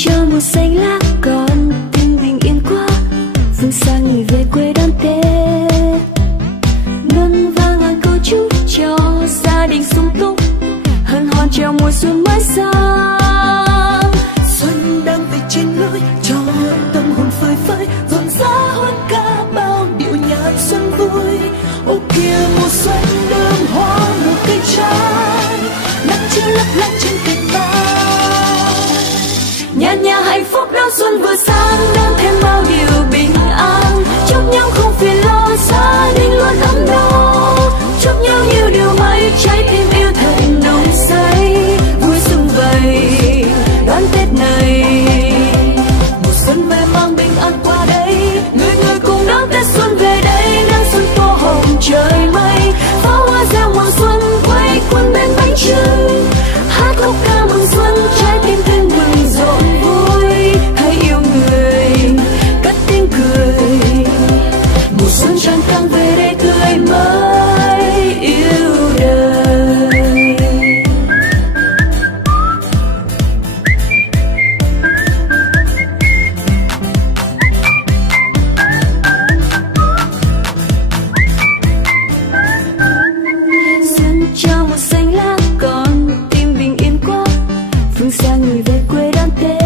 cho mùa xanh lá còn tim bình yên quá, phương xa người về quê đón Tết. Ngân vang ngàn câu chúc cho gia đình sung túc, hân hoan chào mùa xuân mới sang. Xuân đang về trên lối cho tâm hồn phơi phới, rộn rã hơn cả bao điệu nhạc xuân vui. Ô kia mùa xuân đơm hoa mùa cây trái, nắng chiếu lấp lánh trên cành mai. Nhà nhà hạnh phúc đón xuân vừa sang, đón thêm bao điều bình an. Chúc nhau không phiền lo, gia đình luôn ấm no. Chúc nhau nhiều điều may, trái tim yêu thật nồng say. Vui xuân vầy đón Tết này, Mùa xuân về mang bình an qua đây, người người cùng đón Tết xuân về đây. Nắng xuân tô hồng trời mây, pháo hoa reo mừng xuân quay quần bên bánh trưng. Hát khúc ca mừng xuân, trái tim thêm mừng rộn vui. Hãy yêu người cất tiếng cười, mùa xuân tràn càng về đây tươi mới yêu đời. Xuân cho mùa xanh lá còn tim bình yên quá, phương xa người về quê đón Tết.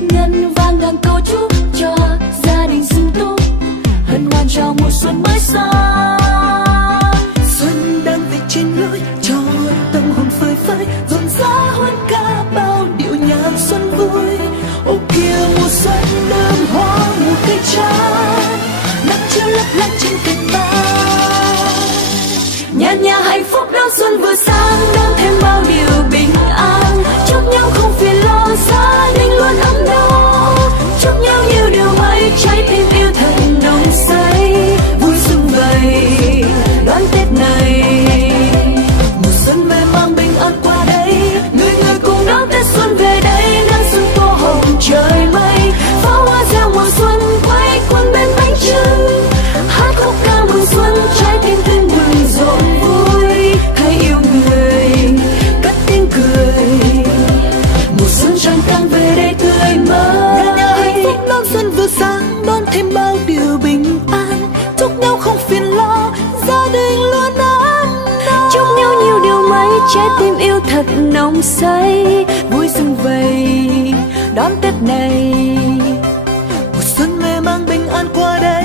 Ngân vang ngàn câu chúc cho gia đình sung túc, hân hoan chào mùa xuân mới sang. Xuân đang về trên lối cho tâm hồn phơi phới, rộn rã hơn cả bao điệu nhạc xuân vui. Ô kia mùa xuân đơm hoa mùa cây trái, nắng chiếu lấp lánh trên cành mai. Nhà nhà hạnh phúc đón xuân vừa sang, đón thêm bao điều bình an. Chúc nhau không phiền lo, gia đình luôn ấm no. Chúc nhau nhiều điều may, trái tim yêu thật nồng say. Vui xuân vầy đón Tết này, Mùa xuân về mang bình an qua đây, người người cùng đón Tết xuân về đây. Nắng xuân tô hồng trời mây, pháo hoa reo mừng xuân quay quần bên bánh trưng. Hát khúc ca mừng xuân, trái tim thêm mừng rộn vui. Hãy yêu người cất tiếng cười, mùa xuân tràn càng về đây tươi mới. nhà nhà hạnh phúc đón xuân vừa sáng, đón thêm bao điều bình an. Chúc nhau không phiền lo, gia đình luôn ấm no. Chúc nhau nhiều điều may, trái tim yêu thật nồng say. Vui xuân vầy đón Tết này, Mùa xuân về mang bình an qua đây.